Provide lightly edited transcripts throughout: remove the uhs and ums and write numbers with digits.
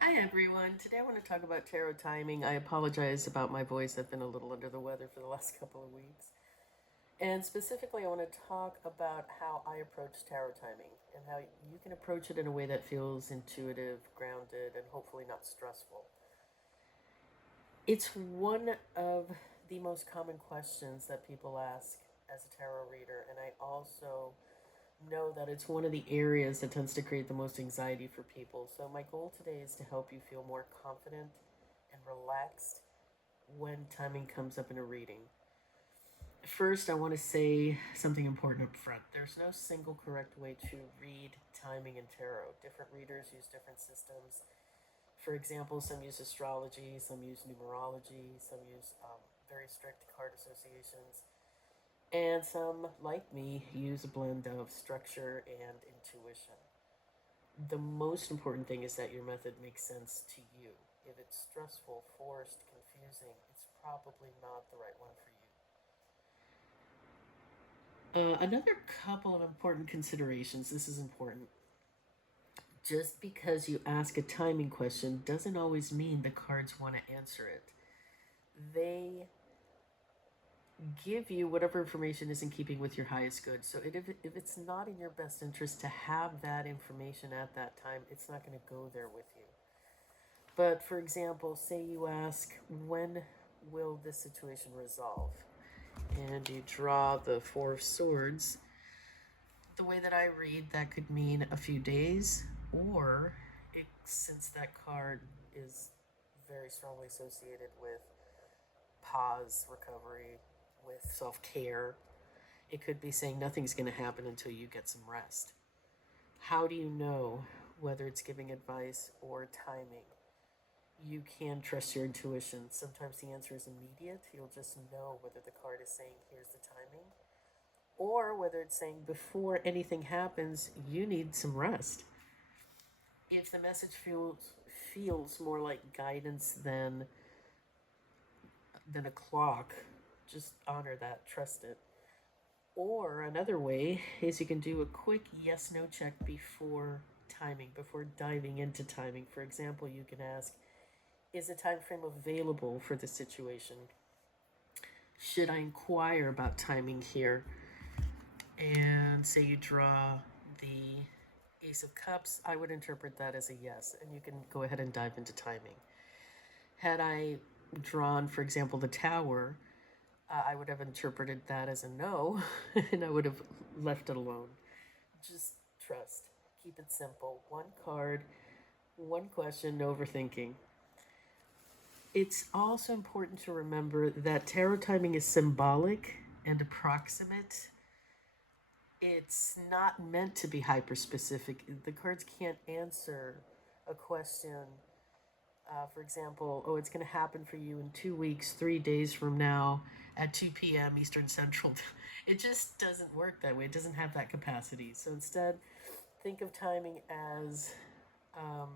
Hi everyone. Today I want to talk about tarot timing. I apologize about my voice. I've been a little under the weather for the last couple of weeks. And specifically, I want to talk about how I approach tarot timing and how you can approach it in a way that feels intuitive, grounded, and hopefully not stressful. It's one of the most common questions that people ask as a tarot reader, and I also know that it's one of the areas that tends to create the most anxiety for people. So, my goal today is to help you feel more confident and relaxed when timing comes up in a reading. First, I want to say something important up front. There's no single correct way to read timing in tarot. Different readers use different systems. For example, some use astrology, some use numerology, some use very strict card associations, and some, like me, use a blend of structure and intuition. The most important thing is that your method makes sense to you. If it's stressful, forced, confusing, it's probably not the right one for you. Another couple of important considerations. This is important. Just because you ask a timing question doesn't always mean the cards want to answer it. They give you whatever information is in keeping with your highest good. So if it's not in your best interest to have that information at that time, it's not going to go there with you. But for example, say you ask, when will this situation resolve? And you draw the Four of Swords. The way that I read, that could mean a few days, or since that card is very strongly associated with pause, recovery, with self care, it could be saying nothing's going to happen until you get some rest. How do you know whether it's giving advice or timing? You can trust your intuition. Sometimes the answer is immediate. You'll just know whether the card is saying, here's the timing, or whether it's saying, before anything happens, you need some rest. If the message feels more like guidance than a clock, just honor that, trust it. Or another way is you can do a quick yes no check before timing, before diving into timing. For example, you can ask, is a time frame available for the situation? Should I inquire about timing here? And say you draw the Ace of Cups, I would interpret that as a yes, and you can go ahead and dive into timing. Had I drawn, for example, the Tower, I would have interpreted that as a no, and I would have left it alone. Just trust. Keep it simple. One card, one question, no overthinking. It's also important to remember that tarot timing is symbolic and approximate. It's not meant to be hyper specific. The cards can't answer a question. For example, oh, it's going to happen for you in 2 weeks, 3 days from now at 2 p.m. Eastern Central. It just doesn't work that way. It doesn't have that capacity. So instead, think of timing as um,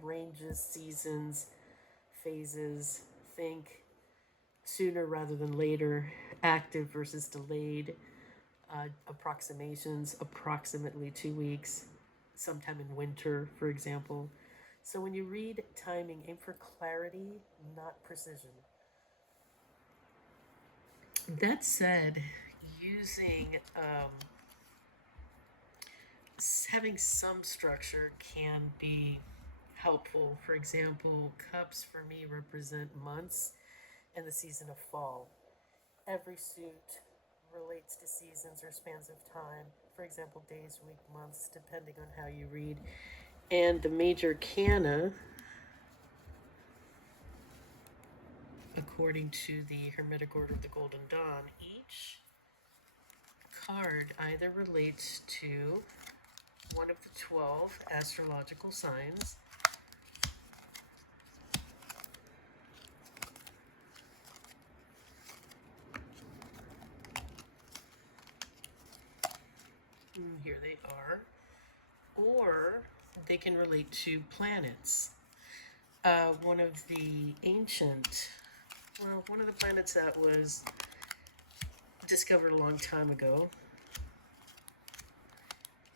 ranges, seasons, phases. Think sooner rather than later, active versus delayed, approximations, approximately 2 weeks, sometime in winter, for example. So when you read timing, aim for clarity, not precision. That said, using having some structure can be helpful. For example, cups for me represent months and the season of fall. Every suit relates to seasons or spans of time. For example, days, week, months, depending on how you read. And the major arcana, according to the Hermetic Order of the Golden Dawn, each card either relates to one of the 12 astrological signs, here they are, or they can relate to planets. One of the ancient, well, one of the planets that was discovered a long time ago,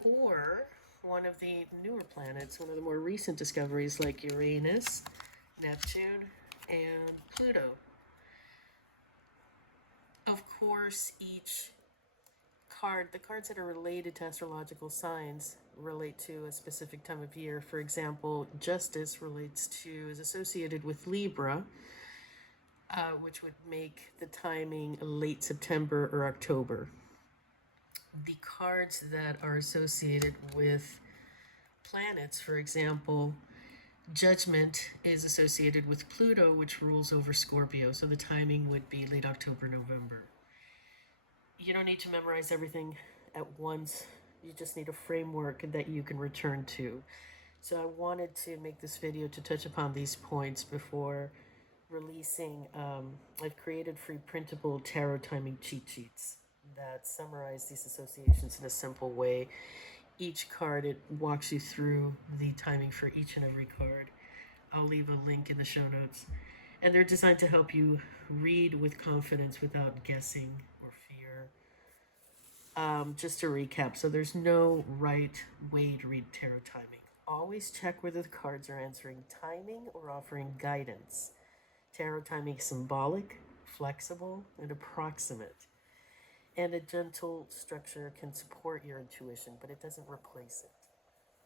or one of the newer planets, one of the more recent discoveries like Uranus, Neptune, and Pluto. Of course, each card, the cards that are related to astrological signs relate to a specific time of year. For example, Justice is associated with Libra, which would make the timing late September or October. The cards that are associated with planets, for example, Judgment is associated with Pluto, which rules over Scorpio, so the timing would be late October, November. You don't need to memorize everything at once. You just need a framework that you can return to. So I wanted to make this video to touch upon these points before releasing. I've created free printable tarot timing cheat sheets that summarize these associations in a simple way. Each card, it walks you through the timing for each and every card. I'll leave a link in the show notes. And they're designed to help you read with confidence without guessing or fear. Just to recap, so there's no right way to read tarot timing. Always check whether the cards are answering timing or offering guidance. Tarot timing is symbolic, flexible, and approximate. And a gentle structure can support your intuition, but it doesn't replace it.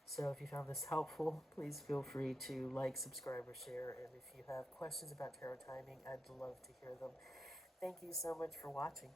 So if you found this helpful, please feel free to like, subscribe, or share. And if you have questions about tarot timing, I'd love to hear them. Thank you so much for watching.